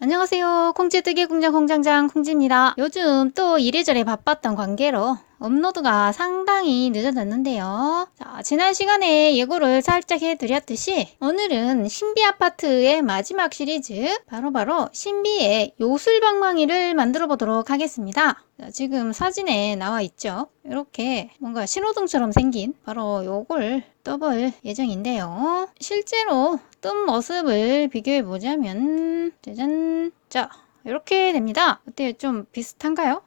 안녕하세요. 콩쥐뜨기 공장 공장장 콩쥐입니다. 요즘 또 이래저래 바빴던 관계로 업로드가 상당히 늦어졌는데요. 자, 지난 시간에 예고를 살짝 해드렸듯이 오늘은 신비아파트의 마지막 시리즈 바로바로 신비의 요술방망이를 만들어 보도록 하겠습니다. 자, 지금 사진에 나와 있죠. 이렇게 뭔가 신호등처럼 생긴 바로 요걸 떠볼 예정인데요. 실제로 뜬 모습을 비교해 보자면 짜잔, 자 이렇게 됩니다. 어때요? 좀 비슷한가요?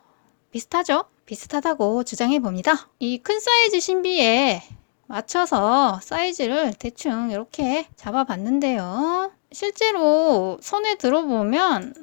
비슷하죠? 비슷하다고 주장해 봅니다. 이 큰 사이즈 신비에 맞춰서 사이즈를 대충 이렇게 잡아 봤는데요. 실제로 손에 들어보면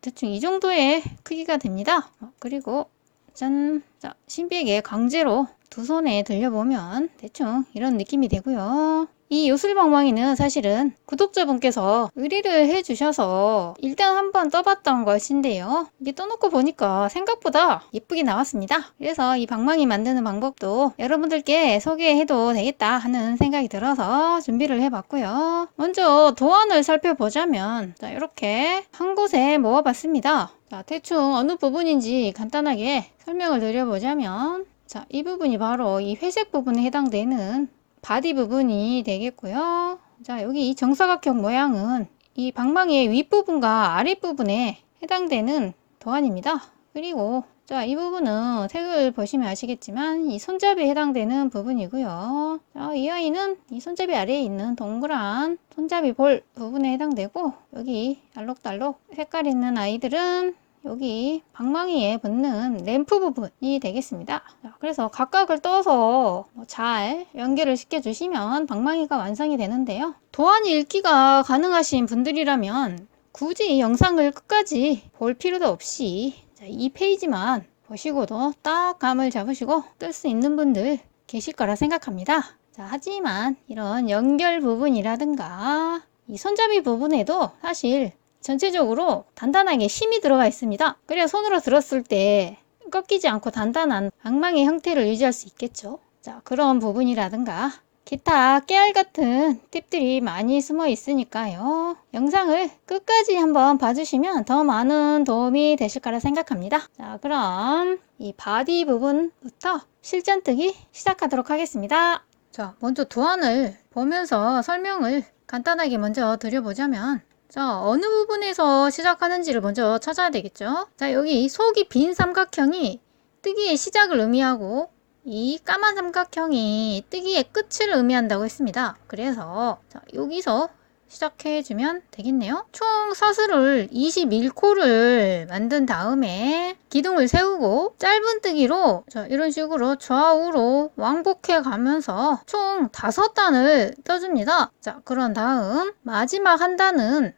대충 이 정도의 크기가 됩니다. 그리고 짠! 자, 신비에게 강제로 두 손에 들려보면 대충 이런 느낌이 되고요. 이 요술방망이는 사실은 구독자분께서 의뢰를 해주셔서 일단 한번 떠봤던 것인데요. 이게 떠놓고 보니까 생각보다 예쁘게 나왔습니다. 그래서 이 방망이 만드는 방법도 여러분들께 소개해도 되겠다 하는 생각이 들어서 준비를 해봤고요. 먼저 도안을 살펴보자면 자, 이렇게 한 곳에 모아봤습니다. 자, 대충 어느 부분인지 간단하게 설명을 드려보자면 자, 이 부분이 바로 이 회색 부분에 해당되는 바디 부분이 되겠고요. 자, 여기 이 정사각형 모양은 이 방망이의 윗부분과 아랫부분에 해당되는 도안입니다. 그리고 자, 이 부분은 색을 보시면 아시겠지만 이 손잡이에 해당되는 부분이고요. 자, 이 아이는 이 손잡이 아래에 있는 동그란 손잡이 볼 부분에 해당되고 여기 알록달록 색깔 있는 아이들은 여기 방망이에 붙는 램프 부분이 되겠습니다. 자, 그래서 각각을 떠서 잘 연결을 시켜 주시면 방망이가 완성이 되는데요. 도안 읽기가 가능하신 분들이라면 굳이 영상을 끝까지 볼 필요도 없이 자, 이 페이지만 보시고도 딱 감을 잡으시고 뜰 수 있는 분들 계실 거라 생각합니다. 자, 하지만 이런 연결 부분이라든가 이 손잡이 부분에도 사실 전체적으로 단단하게 힘이 들어가 있습니다. 그래야 손으로 들었을 때 꺾이지 않고 단단한 방망이 형태를 유지할 수 있겠죠. 자, 그런 부분이라든가 기타 깨알 같은 팁들이 많이 숨어 있으니까요. 영상을 끝까지 한번 봐주시면 더 많은 도움이 되실 거라 생각합니다. 자, 그럼 이 바디 부분부터 실전뜨기 시작하도록 하겠습니다. 자, 먼저 도안을 보면서 설명을 간단하게 먼저 드려보자면 자, 어느 부분에서 시작하는지를 먼저 찾아야 되겠죠. 자, 여기 속이 빈 삼각형이 뜨기의 시작을 의미하고 이 까만 삼각형이 뜨기의 끝을 의미한다고 했습니다. 그래서 자, 여기서 시작해주면 되겠네요. 총 사슬을 21코를 만든 다음에 기둥을 세우고 짧은 뜨기로 자, 이런 식으로 좌우로 왕복해 가면서 총 5단을 떠줍니다. 자, 그런 다음 마지막 한 단은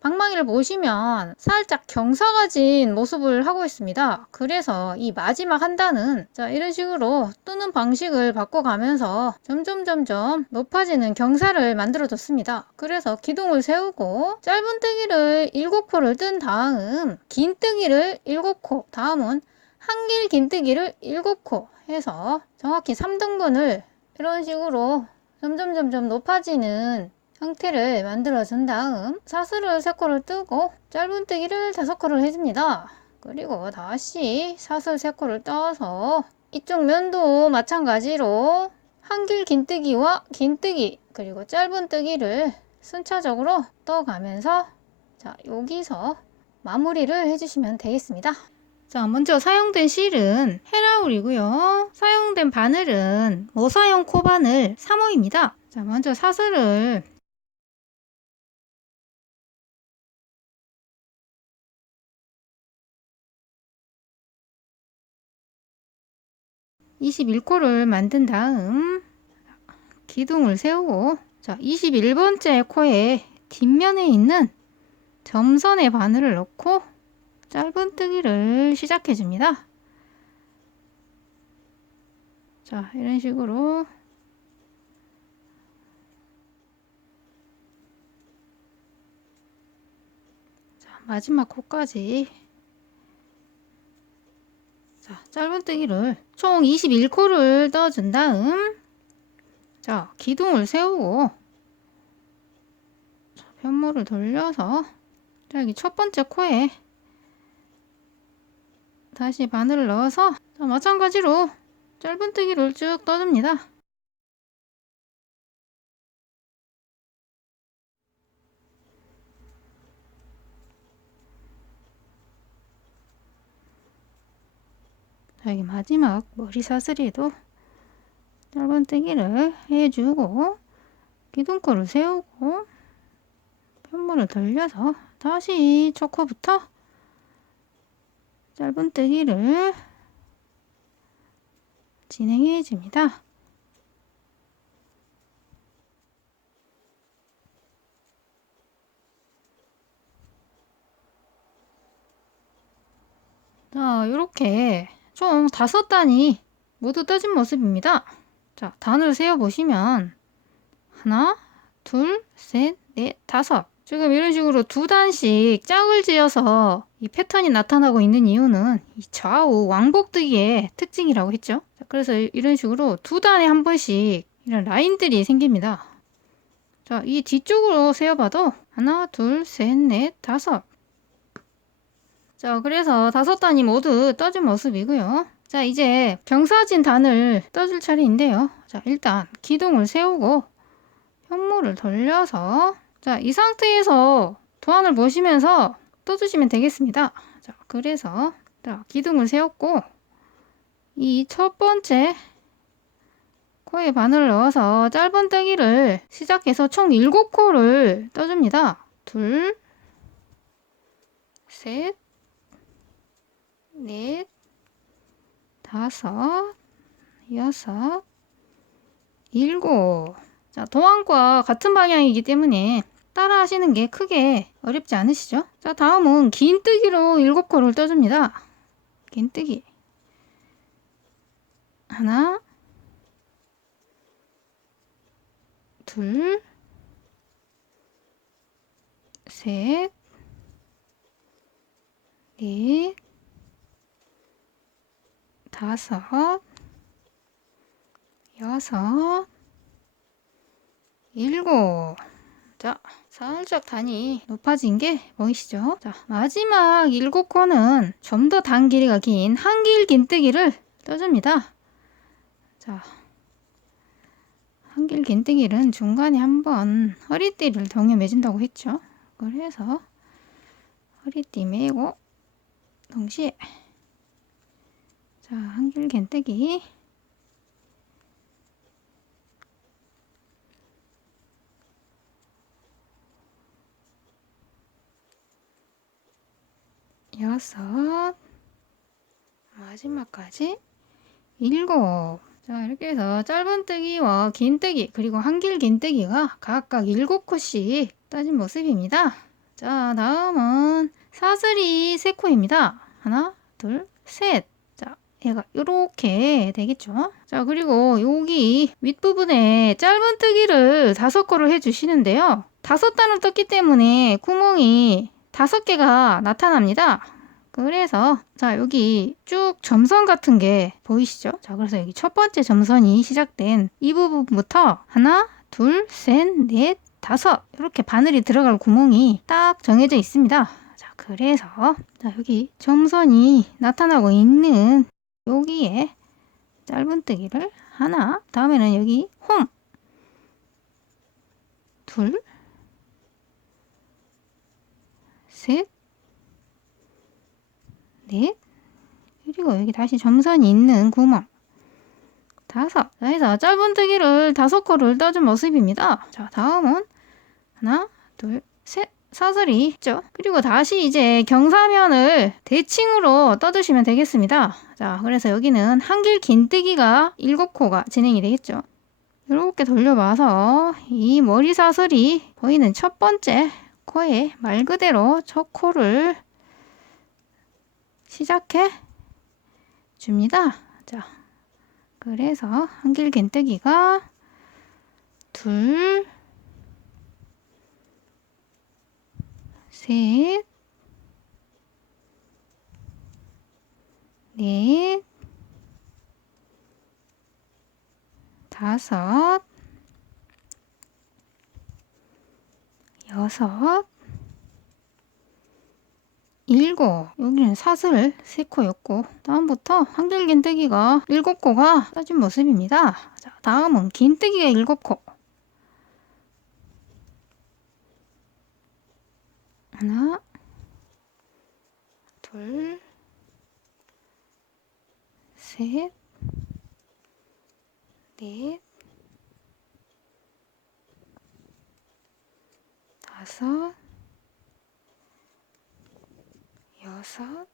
방망이를 보시면 살짝 경사가 진 모습을 하고 있습니다. 그래서 이 마지막 한 단은 자, 이런 식으로 뜨는 방식을 바꿔가면서 점점 높아지는 경사를 만들어 줬습니다. 그래서 기둥을 세우고 짧은 뜨기를 7코를 뜬 다음 긴 뜨기를 7코, 다음은 한길 긴 뜨기를 7코 해서 정확히 3등분을 이런 식으로 점점 높아지는 형태를 만들어 준 다음 사슬을 3코를 뜨고 짧은 뜨기를 5코를 해줍니다. 그리고 다시 사슬 3코를 떠서 이쪽 면도 마찬가지로 한길 긴뜨기와 긴뜨기 그리고 짧은 뜨기를 순차적으로 떠가면서 자, 여기서 마무리를 해주시면 되겠습니다. 자, 먼저 사용된 실은 헤라울이고요. 사용된 바늘은 모사용 코바늘 3호입니다. 자, 먼저 사슬을 21코를 만든 다음 기둥을 세우고 자, 21번째 코의 뒷면에 있는 점선의 바늘을 넣고 짧은 뜨기를 시작해 줍니다. 자, 이런 식으로 자, 마지막 코까지 자, 짧은 뜨기를 총 21코를 떠준 다음 자, 기둥을 세우고 자, 편물을 돌려서 자, 여기 첫 번째 코에 다시 바늘을 넣어서 자, 마찬가지로 짧은뜨기를 쭉 떠줍니다. 자, 여기 마지막 머리 사슬에도 짧은뜨기를 해주고 기둥코를 세우고 편물을 돌려서 다시 초코부터 짧은뜨기를 진행해 줍니다. 자, 이렇게 총 5단이 모두 떠진 모습입니다. 자, 단을 세어 보시면 하나, 둘, 셋, 넷, 다섯. 지금 이런 식으로 2단씩 짝을 지어서 이 패턴이 나타나고 있는 이유는 이 좌우 왕복뜨기의 특징이라고 했죠. 자, 그래서 이런 식으로 2단에 한 번씩 이런 라인들이 생깁니다. 자, 이 뒤쪽으로 세어봐도 하나, 둘, 셋, 넷, 다섯. 자, 그래서 5단이 모두 떠진 모습이고요. 자, 이제 경사진 단을 떠줄 차례인데요. 자, 일단 기둥을 세우고 현물을 돌려서 자, 이 상태에서 도안을 보시면서 떠주시면 되겠습니다. 자, 그래서 자, 기둥을 세웠고 이 첫 번째 코에 바늘을 넣어서 짧은뜨기를 시작해서 총 7코를 떠줍니다. 둘, 셋, 넷, 다섯, 여섯, 일곱. 자, 도안과 같은 방향이기 때문에 따라 하시는 게 크게 어렵지 않으시죠? 자, 다음은 긴 뜨기로 7코를 떠줍니다. 긴 뜨기. 하나, 둘, 셋, 넷, 다섯, 여섯, 일곱. 자, 살짝 단이 높아진 게 보이시죠? 자, 마지막 7코는 좀 더 단 길이가 긴 한길 긴뜨기를 떠줍니다. 자, 한길 긴뜨기는 중간에 한번 허리띠를 동여매준다고 했죠. 그래서 허리띠 매고 동시에 자, 한길 긴뜨기 여섯, 마지막까지 7. 자, 이렇게 해서 짧은뜨기와 긴뜨기 그리고 한길 긴뜨기가 각각 7코씩 떠진 모습입니다. 자, 다음은 사슬이 3코입니다. 하나, 둘, 셋. 자, 얘가 이렇게 되겠죠. 자, 그리고 여기 윗부분에 짧은뜨기를 5코를 해주시는데요. 5단을 떴기 때문에 구멍이 5개가 나타납니다. 그래서 자, 여기 쭉 점선 같은 게 보이시죠? 자, 그래서 여기 첫 번째 점선이 시작된 이 부분부터 하나, 둘, 셋, 넷, 다섯 이렇게 바늘이 들어갈 구멍이 딱 정해져 있습니다. 자, 그래서 자, 여기 점선이 나타나고 있는 여기에 짧은뜨기를 하나, 다음에는 여기 홈 둘, 셋, 넷, 그리고 여기 다시 점선이 있는 구멍 다섯. 자, 해서 짧은뜨기를 5코를 떠준 모습입니다. 자, 다음은 하나, 둘, 셋. 사슬이 있죠. 그리고 다시 이제 경사면을 대칭으로 떠주시면 되겠습니다. 자, 그래서 여기는 한길 긴뜨기가 7코가 진행이 되겠죠. 이렇게 돌려봐서 이 머리 사슬이 보이는 첫 번째 코에 말 그대로 첫 코를 시작해 줍니다. 자, 그래서 한길 긴뜨기가 둘, 셋, 넷, 다섯, 여섯, 7, 여기는 사슬 3코였고 다음부터 한길긴뜨기가 7코가 떠진 모습입니다. 자, 다음은 긴뜨기가 7코. 하나, 둘, 셋, 넷, 다섯, 여섯,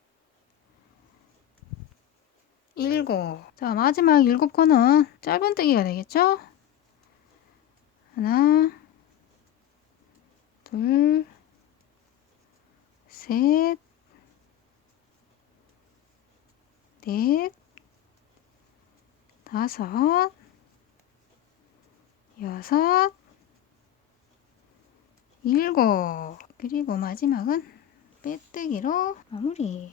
7. 자, 마지막 7코는 짧은뜨기가 되겠죠? 하나, 둘, 셋, 넷, 다섯, 여섯, 7. 그리고 마지막은 빼뜨기로 마무리.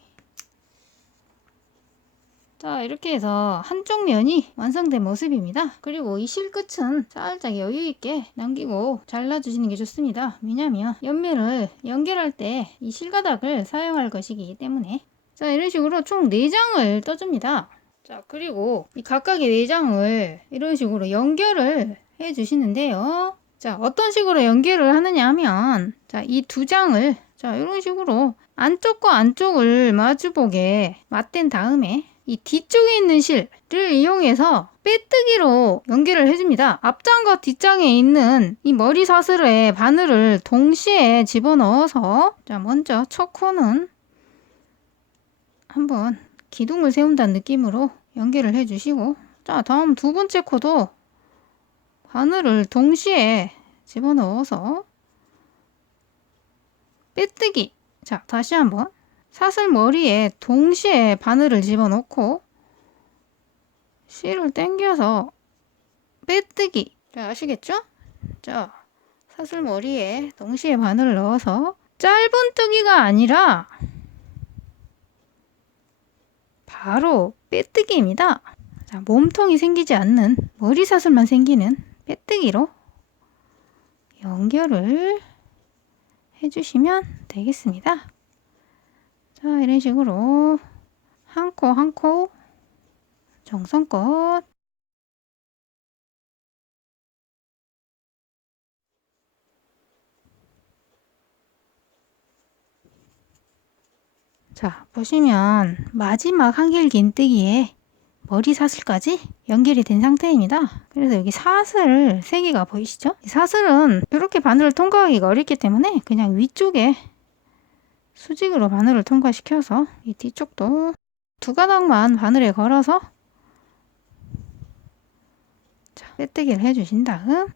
자, 이렇게 해서 한쪽 면이 완성된 모습입니다. 그리고 이 실끝은 살짝 여유있게 남기고 잘라주시는 게 좋습니다. 왜냐면 옆면을 연결할 때 이 실가닥을 사용할 것이기 때문에. 자, 이런 식으로 총 4장을 떠줍니다. 자, 그리고 이 각각의 4장을 이런 식으로 연결을 해 주시는데요. 자, 어떤 식으로 연결을 하느냐 하면, 자, 이 2장을, 자, 이런 식으로 안쪽과 안쪽을 마주보게 맞댄 다음에 이 뒤쪽에 있는 실을 이용해서 빼뜨기로 연결을 해줍니다. 앞장과 뒷장에 있는 이 머리 사슬의 바늘을 동시에 집어넣어서, 자, 먼저 첫 코는 한번 기둥을 세운다는 느낌으로 연결을 해주시고, 자, 다음 2번째 코도 바늘을 동시에 집어넣어서 빼뜨기. 자, 다시 한번 사슬 머리에 동시에 바늘을 집어넣고 실을 당겨서 빼뜨기. 자, 아시겠죠? 자, 사슬 머리에 동시에 바늘을 넣어서 짧은 뜨기가 아니라 바로 빼뜨기입니다. 자, 몸통이 생기지 않는 머리 사슬만 생기는 빼뜨기로 연결을 해주시면 되겠습니다. 자, 이런 식으로 한 코 한 코 정성껏. 자, 보시면 마지막 한길긴뜨기에 머리 사슬까지 연결이 된 상태입니다. 그래서 여기 사슬 3개가 보이시죠? 이 사슬은 이렇게 바늘을 통과하기가 어렵기 때문에 그냥 위쪽에 수직으로 바늘을 통과시켜서 이 뒤쪽도 2가닥만 바늘에 걸어서, 자, 빼뜨기를 해주신 다음,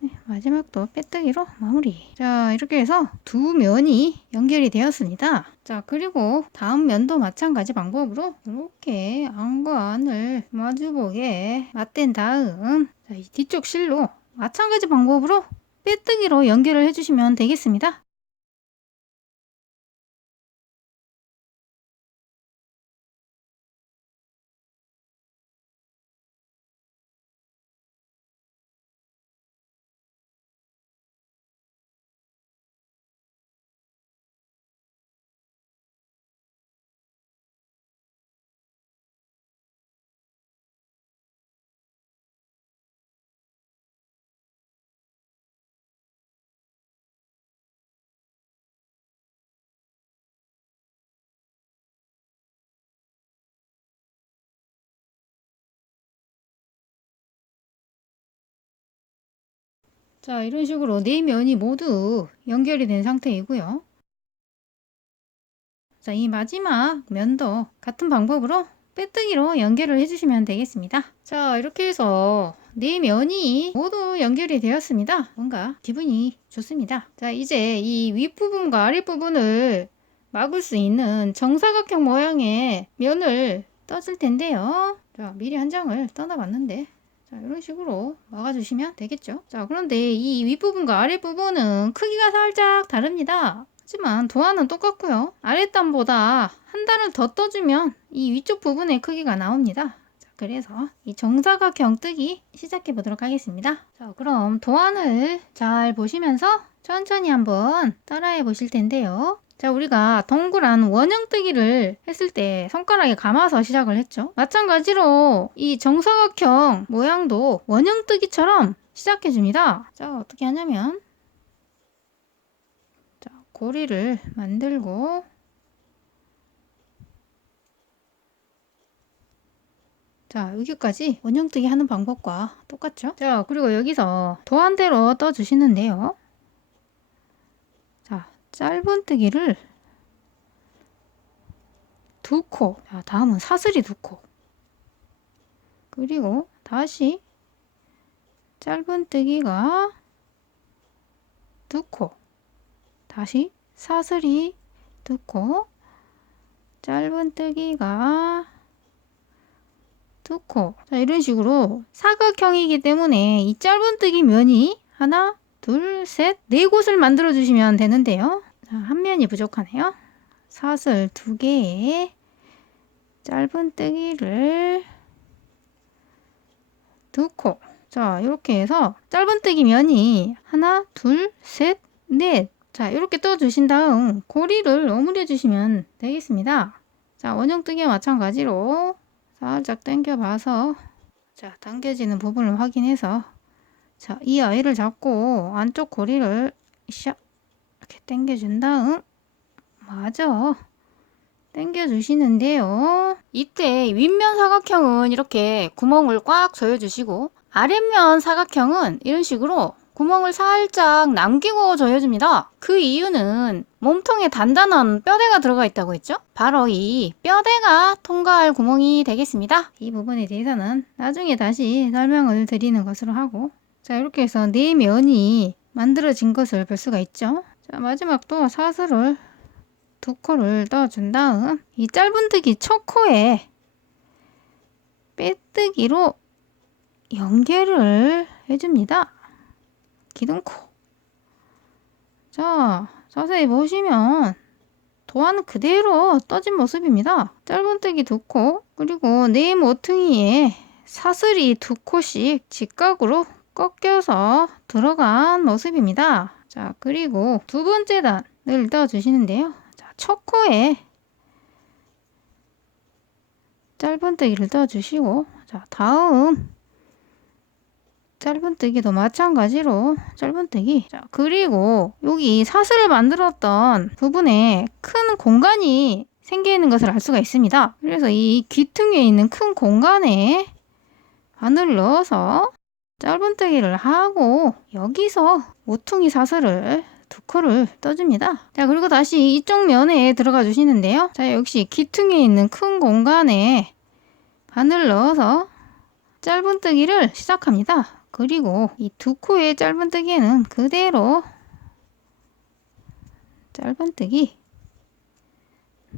네, 마지막도 빼뜨기로 마무리. 자, 이렇게 해서 2면이 연결이 되었습니다. 자, 그리고 다음 면도 마찬가지 방법으로 이렇게 안과 안을 마주보게 맞댄 다음, 자, 이 뒤쪽 실로 마찬가지 방법으로 빼뜨기로 연결을 해주시면 되겠습니다. 자, 이런 식으로 4면이 모두 연결이 된 상태이고요. 자, 이 마지막 면도 같은 방법으로 빼뜨기로 연결을 해주시면 되겠습니다. 자, 이렇게 해서 4면이 모두 연결이 되었습니다. 뭔가 기분이 좋습니다. 자, 이제 이 윗부분과 아랫부분을 막을 수 있는 정사각형 모양의 면을 떠줄 텐데요. 자, 미리 한 장을 떠나봤는데, 자, 이런 식으로 막아주시면 되겠죠. 자, 그런데 이 윗부분과 아랫부분은 크기가 살짝 다릅니다. 하지만 도안은 똑같고요. 아랫단보다 한 단을 더 떠주면 이 위쪽 부분의 크기가 나옵니다. 자, 그래서 이 정사각형 뜨기 시작해 보도록 하겠습니다. 자, 그럼 도안을 잘 보시면서 천천히 한번 따라해 보실 텐데요. 자, 우리가 동그란 원형뜨기를 했을 때 손가락에 감아서 시작을 했죠. 마찬가지로 이 정사각형 모양도 원형뜨기처럼 시작해줍니다. 자, 어떻게 하냐면, 자, 고리를 만들고, 자, 여기까지 원형뜨기 하는 방법과 똑같죠? 자, 그리고 여기서 도안대로 떠주시는데요. 자, 짧은뜨기를 2코. 자, 다음은 사슬이 2코. 그리고 다시 짧은뜨기가 2코. 다시 사슬이 2코. 짧은뜨기가 2코. 자, 이런 식으로 사각형이기 때문에 이 짧은뜨기 면이 하나, 둘, 셋, 4곳을 만들어 주시면 되는데요. 자, 한 면이 부족하네요. 사슬 2개에 짧은뜨기를 2코. 자, 이렇게 해서 짧은뜨기 면이 하나, 둘, 셋, 넷. 자, 이렇게 떠주신 다음 고리를 오므려 주시면 되겠습니다. 자, 원형뜨기와 마찬가지로 살짝 당겨봐서, 자, 당겨지는 부분을 확인해서, 자, 이 아이를 잡고 안쪽 고리를 샥 이렇게 당겨준 다음 마저 당겨주시는데요. 이때 윗면 사각형은 이렇게 구멍을 꽉 조여주시고, 아랫면 사각형은 이런 식으로 구멍을 살짝 남기고 조여줍니다. 그 이유는 몸통에 단단한 뼈대가 들어가 있다고 했죠? 바로 이 뼈대가 통과할 구멍이 되겠습니다. 이 부분에 대해서는 나중에 다시 설명을 드리는 것으로 하고, 자, 이렇게 해서 4면이 만들어진 것을 볼 수가 있죠. 자, 마지막도 사슬을 2코를 떠준 다음 이 짧은뜨기 첫 코에 빼뜨기로 연결을 해줍니다. 기둥코. 자, 자세히 보시면 도안은 그대로 떠진 모습입니다. 짧은뜨기 2코, 그리고 네 모퉁이에 사슬이 2코씩 직각으로 꺾여서 들어간 모습입니다. 자, 그리고 두 번째 단을 떠주시는데요. 자, 첫 코에 짧은뜨기를 떠주시고, 자, 다음 짧은뜨기도 마찬가지로 짧은뜨기. 자, 그리고 여기 사슬을 만들었던 부분에 큰 공간이 생겨 있는 것을 알 수가 있습니다. 그래서 이 귀퉁이에 있는 큰 공간에 바늘을 넣어서 짧은뜨기를 하고 여기서 모퉁이 사슬을 2코를 떠줍니다. 자, 그리고 다시 이쪽 면에 들어가 주시는데요. 자, 역시 귀퉁이에 있는 큰 공간에 바늘을 넣어서 짧은뜨기를 시작합니다. 그리고 이 2코의 짧은뜨기에는 그대로 짧은뜨기.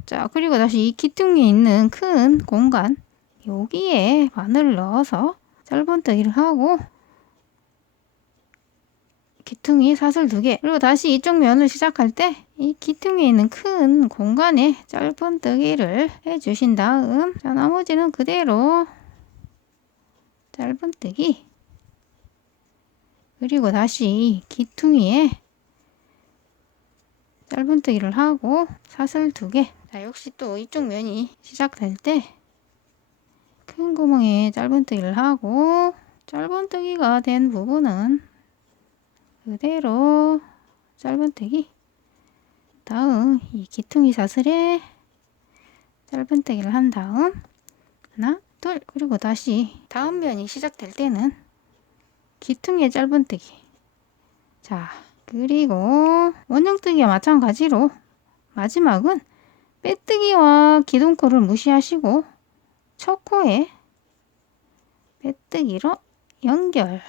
자, 그리고 다시 이 귀퉁이에 있는 큰 공간 여기에 바늘을 넣어서 짧은뜨기를 하고 귀퉁이 사슬 2개. 그리고 다시 이쪽 면을 시작할 때 이 귀퉁이에 있는 큰 공간에 짧은뜨기를 해주신 다음, 자, 나머지는 그대로 짧은뜨기. 그리고 다시 귀퉁이에 짧은뜨기를 하고 사슬 2개. 자, 역시 또 이쪽 면이 시작될 때 큰 구멍에 짧은뜨기를 하고 짧은뜨기가 된 부분은 그대로 짧은뜨기. 다음 이 귀퉁이 사슬에 짧은뜨기를 한 다음 하나, 둘, 그리고 다시 다음 면이 시작될 때는 귀퉁이에 짧은뜨기. 자, 그리고 원형뜨기와 마찬가지로 마지막은 빼뜨기와 기둥코를 무시하시고 첫 코에 빼뜨기로 연결.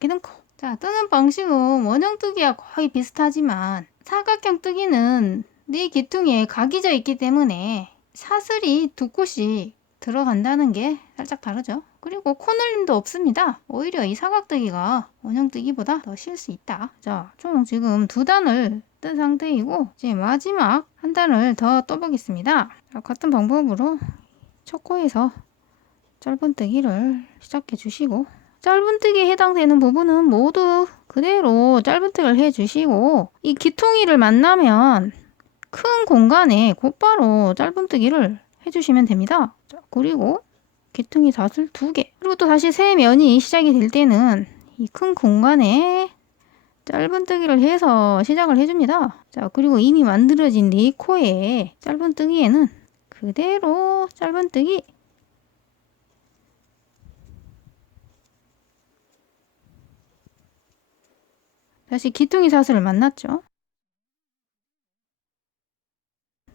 기둥코. 자, 뜨는 방식은 원형뜨기와 거의 비슷하지만 사각형 뜨기는 네 귀퉁이에 각이 져 있기 때문에 사슬이 2코씩 들어간다는 게 살짝 다르죠. 그리고 코늘림도 없습니다. 오히려 이 사각뜨기가 원형뜨기보다 더 쉴 수 있다. 자, 총 지금 2단을 뜬 상태이고 이제 마지막 한 단을 더 떠보겠습니다. 자, 같은 방법으로 첫 코에서 짧은뜨기를 시작해 주시고 짧은뜨기에 해당되는 부분은 모두 그대로 짧은뜨기를 해 주시고 이 귀퉁이를 만나면 큰 공간에 곧바로 짧은뜨기를 해주시면 됩니다. 자, 그리고 귀퉁이 사슬 2개. 그리고 또 다시 새 면이 시작이 될 때는 이 큰 공간에 짧은뜨기를 해서 시작을 해줍니다. 자, 그리고 이미 만들어진 4코의 짧은뜨기에는 그대로 짧은뜨기 다시 귀퉁이 사슬을 만났죠.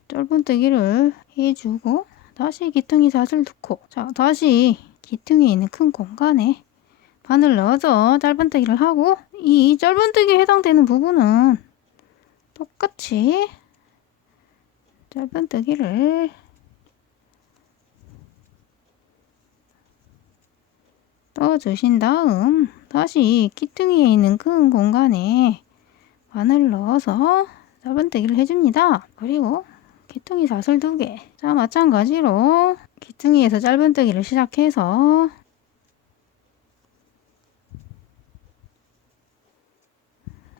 짧은뜨기를 해주고 다시 귀퉁이 사슬 2코. 자, 다시 귀퉁이에 있는 큰 공간에 바늘 넣어서 짧은뜨기를 하고 이 짧은뜨기에 해당되는 부분은 똑같이 짧은뜨기를 떠주신 다음 다시 귀퉁이에 있는 큰 공간에 바늘 넣어서 짧은뜨기를 해줍니다. 그리고 귀퉁이 사슬 2개. 자, 마찬가지로 귀퉁이에서 짧은뜨기를 시작해서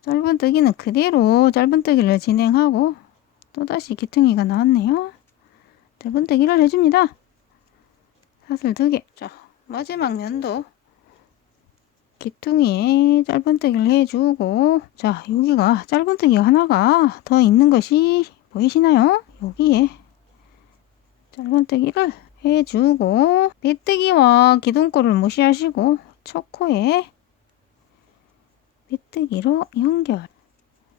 짧은뜨기는 그대로 짧은뜨기를 진행하고 또다시 귀퉁이가 나왔네요. 짧은뜨기를 해줍니다. 사슬 2개. 자, 마지막 면도 귀퉁이에 짧은뜨기를 해주고 자, 여기가 짧은뜨기가 하나가 더 있는 것이 보이시나요? 여기에 짧은뜨기를 해주고 빼뜨기와 기둥꼴을 무시하시고 첫 코에 빼뜨기로 연결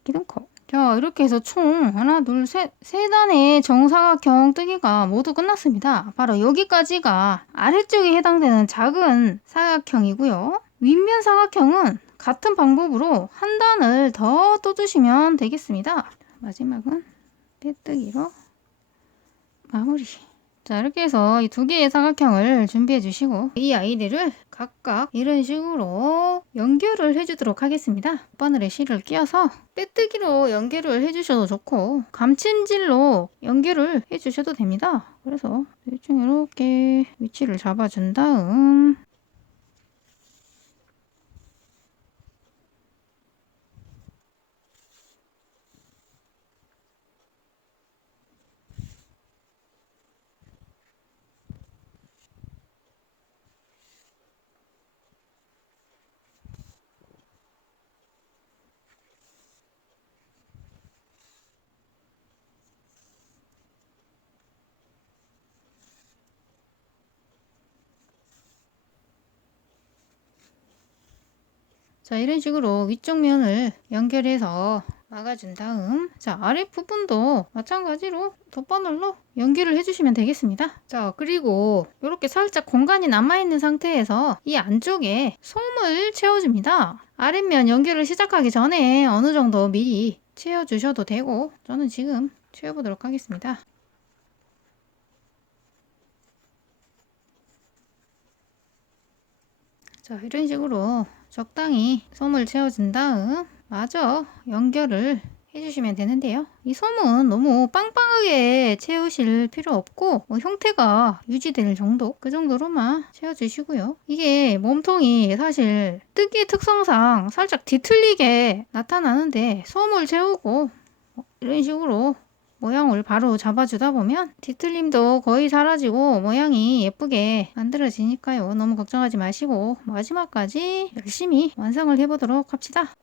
기둥코. 자, 이렇게 해서 총 하나 둘 세 단의 정사각형 뜨기가 모두 끝났습니다. 바로 여기까지가 아래쪽에 해당되는 작은 사각형이고요. 윗면 사각형은 같은 방법으로 한 단을 더 떠주시면 되겠습니다. 마지막은 빼뜨기로 마무리. 자, 이렇게 해서 이 2개의 사각형을 준비해 주시고 이 아이들을 각각 이런 식으로 연결을 해주도록 하겠습니다. 바늘에 실을 끼워서 빼뜨기로 연결을 해주셔도 좋고 감침질로 연결을 해주셔도 됩니다. 그래서 대충 이렇게 위치를 잡아준 다음 자, 이런 식으로 위쪽 면을 연결해서 막아준 다음 자, 아랫부분도 마찬가지로 덧바늘로 연결을 해주시면 되겠습니다. 자, 그리고 이렇게 살짝 공간이 남아있는 상태에서 이 안쪽에 솜을 채워줍니다. 아랫면 연결을 시작하기 전에 어느 정도 미리 채워주셔도 되고 저는 지금 채워보도록 하겠습니다. 자, 이런 식으로 적당히 솜을 채워준 다음 마저 연결을 해주시면 되는데요. 이 솜은 너무 빵빵하게 채우실 필요 없고 형태가 유지될 정도 그 정도로만 채워주시고요. 이게 몸통이 사실 뜨기 특성상 살짝 뒤틀리게 나타나는데 솜을 채우고 이런 식으로 모양을 바로 잡아주다 보면 뒤틀림도 거의 사라지고 모양이 예쁘게 만들어지니까요. 너무 걱정하지 마시고 마지막까지 열심히 완성을 해보도록 합시다.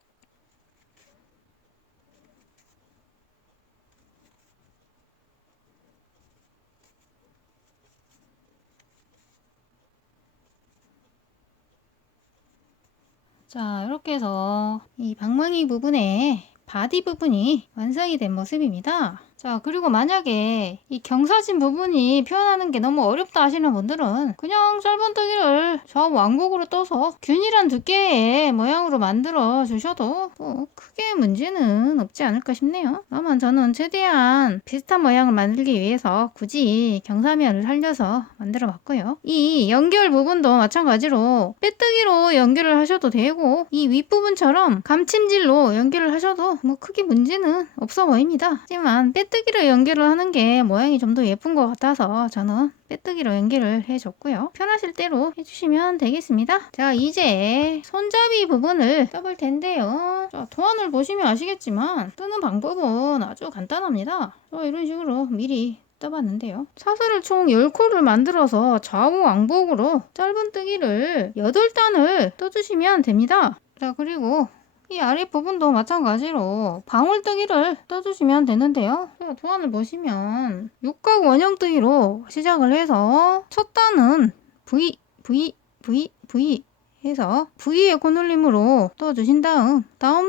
자, 이렇게 해서 이 방망이 부분에 바디 부분이 완성이 된 모습입니다. 자, 그리고 만약에 이 경사진 부분이 표현하는 게 너무 어렵다 하시는 분들은 그냥 짧은뜨기를 좌우완곡으로 떠서 균일한 두께의 모양으로 만들어 주셔도 뭐 크게 문제는 없지 않을까 싶네요. 다만 저는 최대한 비슷한 모양을 만들기 위해서 굳이 경사면을 살려서 만들어 봤고요. 이 연결 부분도 마찬가지로 빼뜨기로 연결을 하셔도 되고 이 윗부분처럼 감침질로 연결을 하셔도 뭐 크게 문제는 없어 보입니다. 하지만 빼뜨기로 연결을 하는 게 모양이 좀 더 예쁜 것 같아서 저는 빼뜨기로 연결을 해줬고요. 편하실 대로 해주시면 되겠습니다. 자, 이제 손잡이 부분을 떠볼 텐데요. 자, 도안을 보시면 아시겠지만 뜨는 방법은 아주 간단합니다. 자, 이런 식으로 미리 떠봤는데요. 사슬을 총 10코를 만들어서 좌우 왕복으로 짧은뜨기를 8단을 떠주시면 됩니다. 자, 그리고 이 아랫부분도 마찬가지로 방울뜨기를 떠주시면 되는데요. 자, 도안을 보시면 육각 원형뜨기로 시작을 해서 첫 단은 V, V, V, V 해서 V의 코눌림으로 떠주신 다음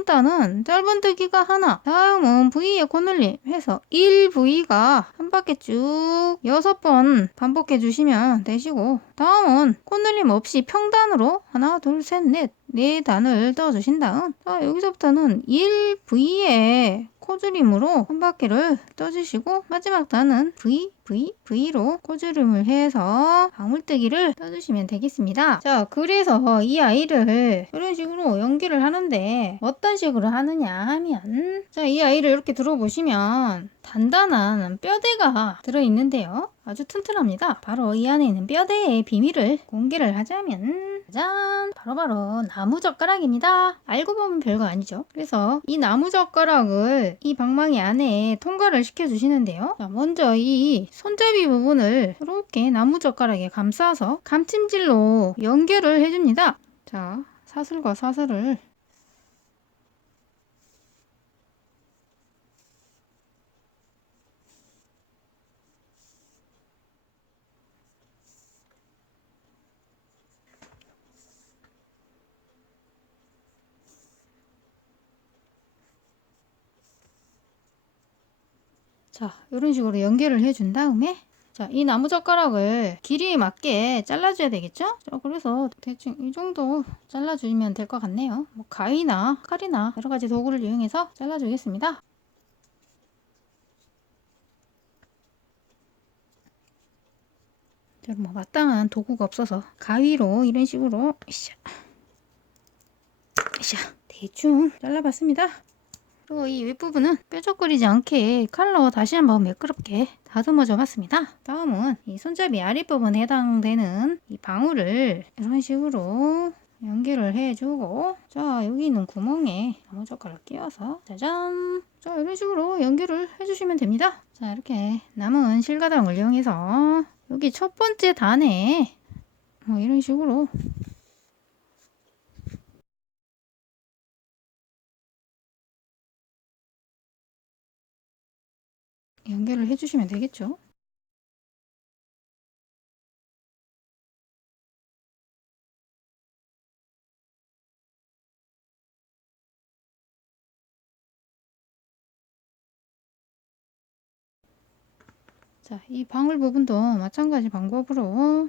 단은 짧은뜨기가 하나, 다음은 V의 코눌림 해서 1V가 한 바퀴 쭉 6번 반복해 주시면 되시고, 다음은 코눌림 없이 평단으로 하나, 둘, 셋, 넷 4단을 떠주신 다음, 자, 여기서부터는 1V의 코줄임으로 한 바퀴를 떠주시고, 마지막 단은 V, V, V로 코줄임을 해서 방울뜨기를 떠주시면 되겠습니다. 자, 그래서 이 아이를 이런 식으로 연기를 하는데 어떤 식으로 하느냐 하면, 자, 이 아이를 이렇게 들어보시면 단단한 뼈대가 들어있는데요. 아주 튼튼합니다. 바로 이 안에 있는 뼈대의 비밀을 공개를 하자면, 짠! 바로바로 나무젓가락입니다. 알고 보면 별거 아니죠. 그래서 이 나무젓가락을 이 방망이 안에 통과를 시켜주시는데요. 자, 먼저 이 손잡이 부분을 이렇게 나무젓가락에 감싸서 감침질로 연결을 해줍니다. 자, 사슬과 사슬을 자, 이런 식으로 연결을 해준 다음에, 자, 이 나무젓가락을 길이에 맞게 잘라줘야 되겠죠? 자, 그래서 대충 이 정도 잘라주면 될 것 같네요. 뭐 가위나 칼이나 여러 가지 도구를 이용해서 잘라주겠습니다. 뭐 마땅한 도구가 없어서 가위로 이런 식으로 대충 잘라봤습니다. 그리고 이 윗부분은 뾰족거리지 않게 칼로 다시 한번 매끄럽게 다듬어줘 봤습니다. 다음은 이 손잡이 아랫부분에 해당되는 이 방울을 이런 식으로 연결을 해주고, 자, 여기 있는 구멍에 나무젓가락 끼워서 짜잔! 자, 이런 식으로 연결을 해주시면 됩니다. 자, 이렇게 남은 실가닥을 이용해서 여기 첫 번째 단에 이런 식으로 연결을 해주시면 되겠죠. 자, 이 방울 부분도 마찬가지 방법으로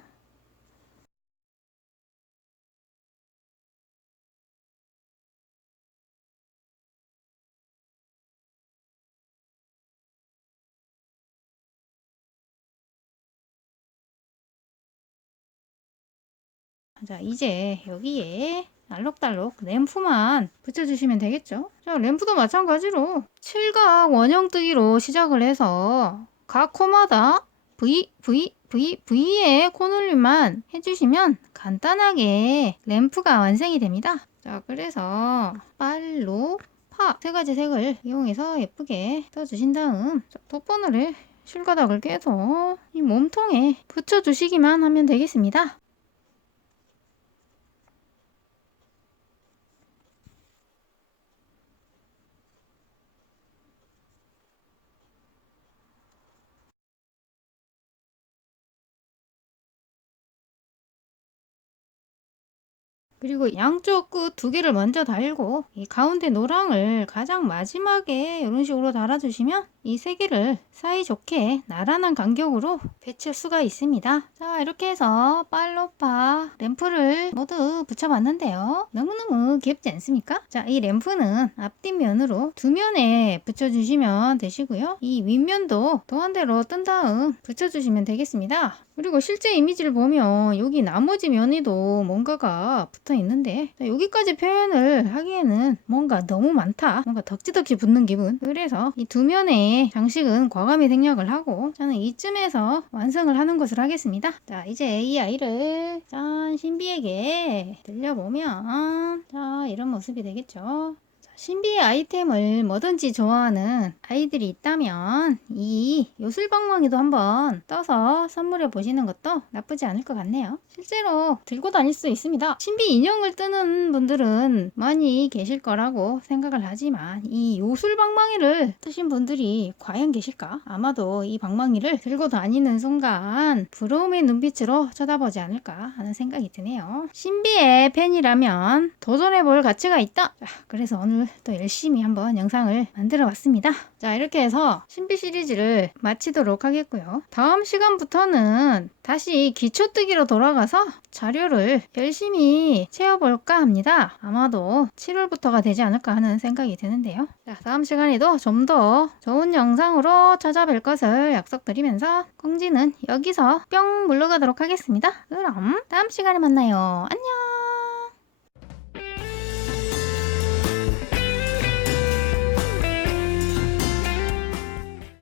자, 이제 여기에 알록달록 램프만 붙여주시면 되겠죠. 자, 램프도 마찬가지로 7각 원형뜨기로 시작을 해서 각 코마다 V의 코눌림만 해주시면 간단하게 램프가 완성이 됩니다. 자, 그래서 빨로 파 3가지 색을 이용해서 예쁘게 떠주신 다음, 돗바늘에 실가닥을 깨서 이 몸통에 붙여주시기만 하면 되겠습니다. 그리고 양쪽 끝 2개를 먼저 달고 이 가운데 노랑을 가장 마지막에 이런 식으로 달아주시면 이 3개를 사이좋게 나란한 간격으로 배칠 수가 있습니다. 자, 이렇게 해서 빨로파 램프를 모두 붙여봤는데요. 너무너무 귀엽지 않습니까? 자, 이 램프는 앞뒷면으로 2면에 붙여주시면 되시고요. 이 윗면도 도안대로 뜬 다음 붙여주시면 되겠습니다. 그리고 실제 이미지를 보면 여기 나머지 면에도 뭔가가 붙어 있는데 여기까지 표현을 하기에는 뭔가 너무 많다. 뭔가 덕지덕지 붙는 기분. 그래서 이 두 면의 장식은 과감히 생략을 하고 저는 이쯤에서 완성을 하는 것을 하겠습니다. 자, 이제 이 아이를 짠 신비에게 들려보면 자, 이런 모습이 되겠죠. 신비의 아이템을 뭐든지 좋아하는 아이들이 있다면 이 요술방망이도 한번 떠서 선물해 보시는 것도 나쁘지 않을 것 같네요. 실제로 들고 다닐 수 있습니다. 신비 인형을 뜨는 분들은 많이 계실 거라고 생각을 하지만 이 요술방망이를 뜨신 분들이 과연 계실까? 아마도 이 방망이를 들고 다니는 순간 부러움의 눈빛으로 쳐다보지 않을까 하는 생각이 드네요. 신비의 팬이라면 도전해 볼 가치가 있다. 자, 그래서 오늘 또 열심히 한번 영상을 만들어 봤습니다. 자, 이렇게 해서 신비 시리즈를 마치도록 하겠고요. 다음 시간부터는 다시 기초뜨기로 돌아가서 자료를 열심히 채워볼까 합니다. 아마도 7월부터가 되지 않을까 하는 생각이 드는데요. 자, 다음 시간에도 좀 더 좋은 영상으로 찾아뵐 것을 약속드리면서 콩지는 여기서 뿅 물러가도록 하겠습니다. 그럼 다음 시간에 만나요. 안녕.